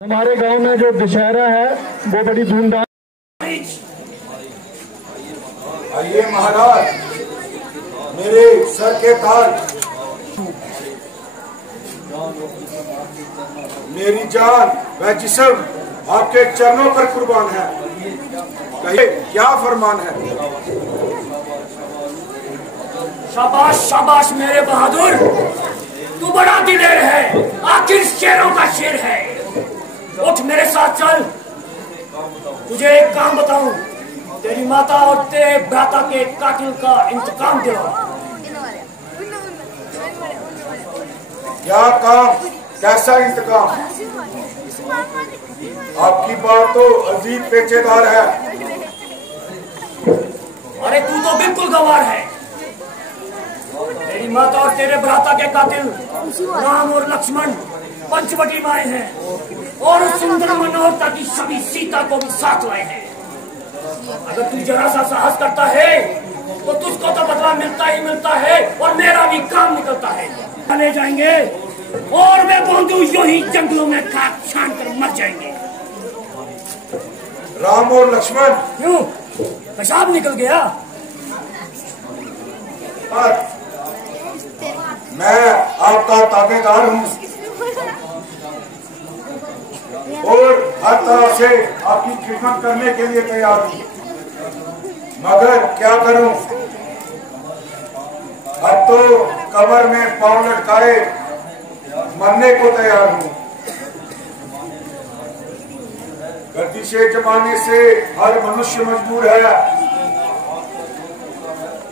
हमारे गांव में जो दशहरा है वो बड़ी धूमधाम। आइए महाराज, मेरे सर के ताज, मेरी जान व जिस्म आपके चरणों पर कुर्बान है। कहिए क्या फरमान है। शाबाश शाबाश मेरे बहादुर, तू बड़ा दिलेर है, आखिर शेरों का शेर है। उठ मेरे साथ चल, तुझे एक काम बताऊं, तेरी माता और तेरे भ्राता के कातिल का इंतकाम दिलाऊं। क्या काम, कैसा इंतकाम। आपकी बात तो अजीब पेचेदार है। अरे तू तो बिल्कुल गवार है। तेरी माता और तेरे भ्राता के कातिल राम और लक्ष्मण पंचवटी में आए हैं और उस सुंदर मनोहरता की छवि सीता को भी साथ लाए हैं। अगर तू जरा सा साहस करता है तो तुझको तो बदला मिलता ही मिलता है और मेरा भी काम निकलता है। ले जाएंगे और मैं बोंदू यूं ही जंगलों में खाक छान कर मर जाएंगे। राम और लक्ष्मण क्यों, पेशाब निकल गया? मैं आपका ताबेदार हूँ और हर तरह से आपकी खिदमत करने के लिए तैयार हूँ, मगर क्या करूं, अब तो कब्र में पांव लटकाए मरने को तैयार हूँ। गर्दिशे जमाने से हर मनुष्य मजबूर है,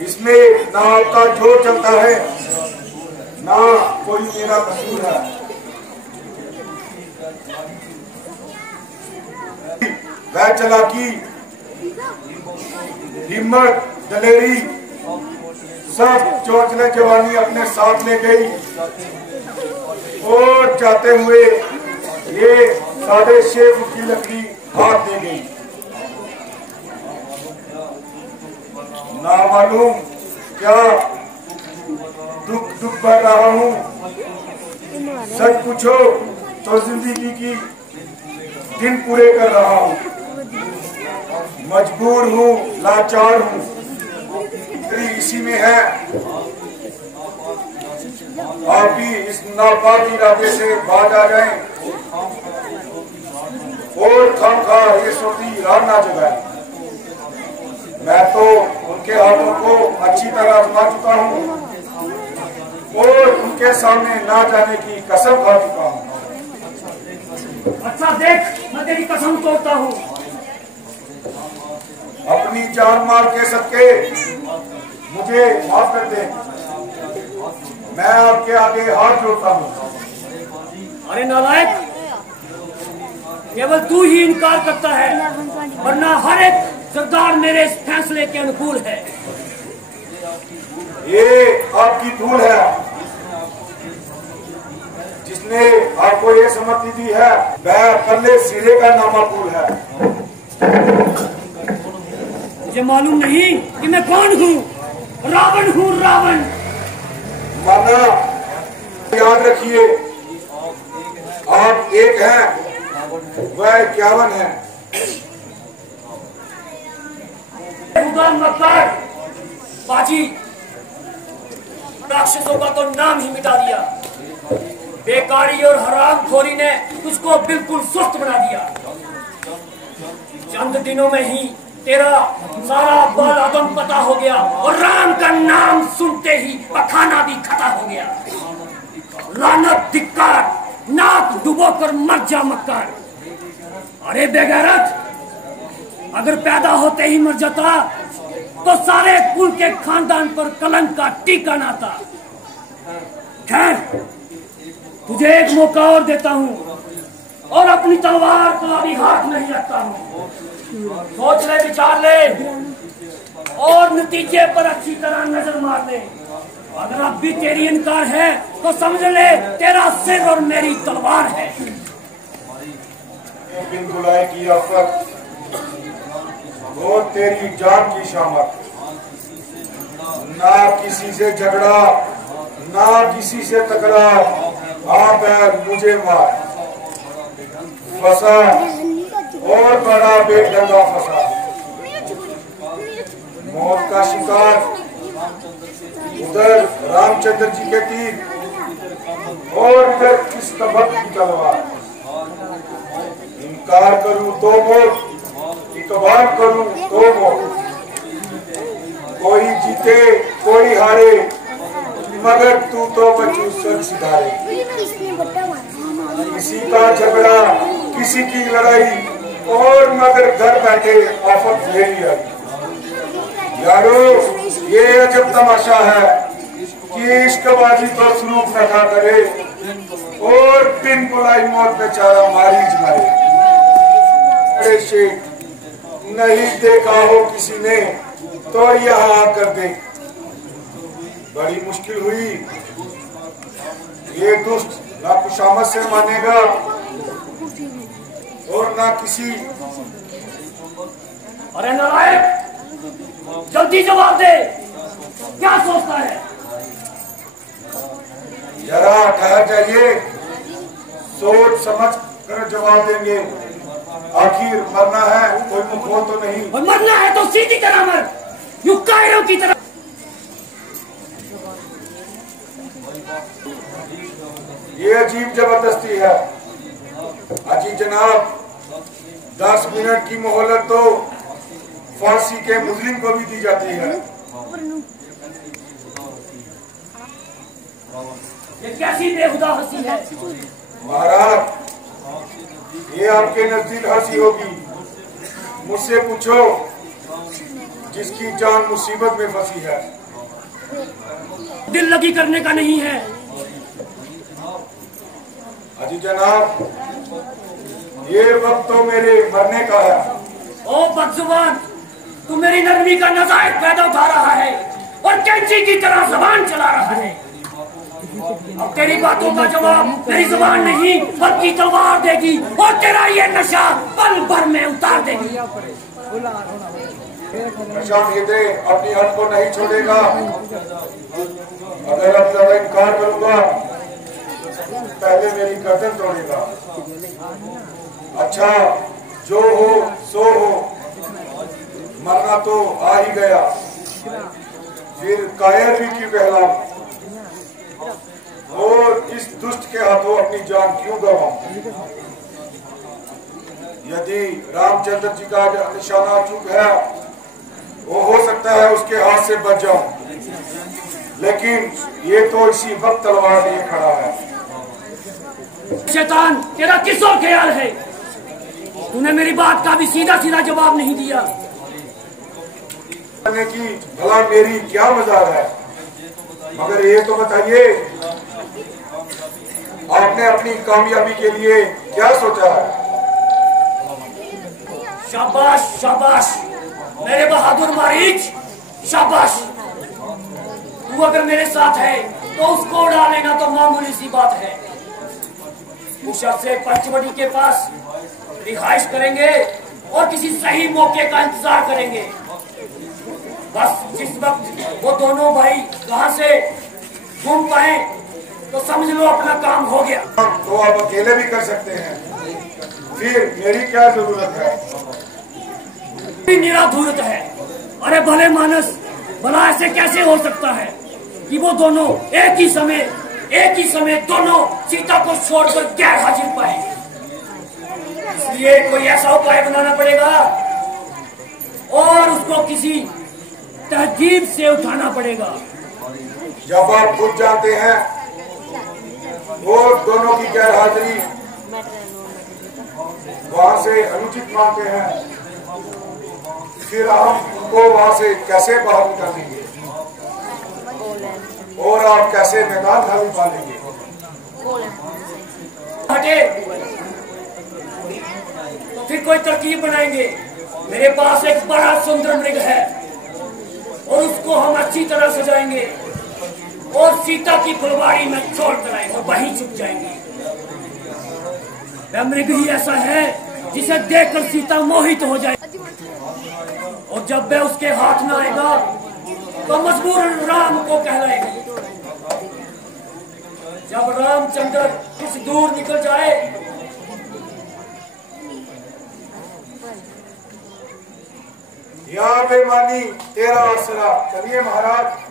इसमें ना आपका जोर चलता है ना कोई मेरा कसूर है। वह चालाकी, हिम्मत, दलेरी सब चौचले जवानी अपने साथ ले गई और जाते हुए ये साढ़े 6 फुट की लकड़ी हाथ दे गई। ना मालूम क्या दुख दुख भर रहा हूँ। सच पूछो तो जिंदगी की दिन पूरे कर रहा हूँ। मजबूर हूँ, लाचार हूँ, इसी में है। आप भी इस नापाक इरादे से बाज आ जाएं और खामखा ये सोती राम ना जगाए। मैं तो उनके हाथों को अच्छी तरह आजमा चुका हूँ और उनके सामने ना जाने की कसम खा चुका हूँ। अच्छा देख, मैं तेरी कसम तोड़ता हूँ। अपनी जान माल के सदके मुझे माफ कर दे, मैं आपके आगे हाथ जोड़ता हूँ। अरे नालायक, केवल तू ही इनकार करता है, वरना हर एक सरदार मेरे इस फैसले के अनुकूल है। ये आपकी भूल है। जिसने आपको ये सम्मति दी है वह पल्ले सिरे का नामाकुल है। मुझे मालूम नहीं कि मैं कौन हूँ? रावण हूँ, रावण। माना याद रखिए, आप एक हैं, वह 51 है। बाजी, राक्षसों का तो नाम ही मिटा दिया। बेकारी और हरामखोरी ने उसको बिल्कुल सुस्त बना दिया। चंद दिनों में ही तेरा सारा बाल आदम पता हो गया और राम का नाम सुनते ही पखाना भी खता हो गया। लानत, धिक्कार, नाक डुबोकर मर जा मक्कार। अरे बेगैरत, अगर पैदा होते ही मर जाता तो सारे कुल के खानदान पर कलंक का टीका नाता। खैर, तुझे एक मौका और देता हूँ और अपनी तलवार को अभी हाथ नहीं रखता हूँ। सोच ले, विचार ले और नतीजे पर अच्छी तरह नजर मार ले। अगर अब भी तेरी इनकार है तो समझ ले तेरा सिर और मेरी तलवार है। बिन बुलाए की आफत और तेरी जान की शामत। ना किसी से झगड़ा, ना किसी से टकरा, आप है मुझे मार। फंसा और बड़ा बेढंगा फंसा। मौत का शिकार उधर रामचंद्र जी के तीर और इधर कृष्ण भक्त की तलवार। इनकार करूं तो मौत, इकबाल करूं तो मौत। कोई जीते कोई हारे, मगर तू तो बचू स्वर्ग सिधारे। किसी का झगड़ा किसी की लड़ाई, और मगर घर बैठे आफत यही आई। यारो ये अजब तमाशा है कि इश्कबाजी तो सलूक न था करे, और बिन बुलाई मौत बेचारा मारीज मरे। अरे शेख नहीं देखा हो किसी ने तो यहाँ आकर देख। बड़ी मुश्किल हुई, ये दुष्ट ना खुशामद से मानेगा और ना किसी। अरे नालायक, जल्दी जवाब दे, क्या सोचता है? जरा ठहर जाइए, सोच समझ कर जवाब देंगे। आखिर मरना है, कोई मुंह खोल तो नहीं। और मरना है तो सीधी तरह मर, यूं कायरों की तरह। ये अजीब जबरदस्ती है। अजी जनाब, 10 मिनट की मोहलत तो फांसी के मुजरिम को भी दी जाती है। ये कैसी बेहुदा हंसी है? महाराज, ये आपके नजदीक हंसी होगी। मुझसे पूछो जिसकी जान मुसीबत में फंसी है। दिल लगी करने का नहीं है। अजी जनाब, ये वक्त तो मेरे मरने का है। ओ बदजुबान, तू मेरी नरमी का नजायज फायदा उठा रहा है और कैंची की तरह जबान चला रहा है। अब तेरी बातों का जवाब मेरी जुबान नहीं बल्कि तलवार देगी, और तेरा ये नशा पल भर में उतार देगी। नशा दे अपनी हद को नहीं छोड़ेगा। अगर अब ज्यादा इनकार करूंगा पहले मेरी गर्दन तोड़ेगा। अच्छा, जो हो सो हो, मरना तो आ ही गया, फिर कायर भी क्यों कहलाऊं, और इस दुष्ट के हाथों अपनी जान क्यों गवाऊं। यदि रामचंद्र जी का निशाना चूक है, वो हो सकता है उसके हाथ से बच जाऊं, लेकिन ये तो इसी वक्त तलवार लिए खड़ा है। शैतान, तेरा किस और ख्याल है? तूने मेरी बात का भी सीधा सीधा जवाब नहीं दिया। की भला मेरी क्या मजाल है, मगर ये तो बताइए आपने अपनी कामयाबी के लिए क्या सोचा है? शाबाश शाबाश मेरे बहादुर मारीच, शाबाश। तू अगर मेरे साथ है तो उसको उड़ा लेना तो मामूली सी बात है। उस शख्स से पंचवटी के पास रिहाइश करेंगे और किसी सही मौके का इंतजार करेंगे। बस जिस वक्त वो दोनों भाई वहां से घूम पाए तो समझ लो अपना काम हो गया। तो आप अकेले भी कर सकते हैं, फिर मेरी क्या जरूरत है? निराधूरत है। अरे भले मानस, भला ऐसे कैसे हो सकता है कि वो दोनों एक ही समय दोनों सीता को छोड़कर गैर हाजिर पाए। इसलिए कोई ऐसा उपाय बनाना पड़ेगा और उसको किसी तहजीब से उठाना पड़ेगा। जब आप खुद जानते हैं वो दोनों की गैर हाजिरी वहां से अनुचित मानते हैं, फिर हम उनको वहां से कैसे बाहर निकालेंगे और आप कैसे मैदान खाली पालेंगे? हटे तो फिर कोई तरकीब बनाएंगे। मेरे पास एक बड़ा सुंदर मृग है और उसको हम अच्छी तरह सजाएंगे और सीता की फुलवाड़ी में छोड़ कर आएंगे, वहीं छुप जाएंगे। वह मृग ही ऐसा है जिसे देखकर सीता मोहित हो जाए, और जब वह उसके हाथ में आएगा तो मजबूरन राम को कहलाएगा। जब रामचंद्र कुछ दूर निकल जाए या बेमानी तेरा आसरा। चलिए महाराज।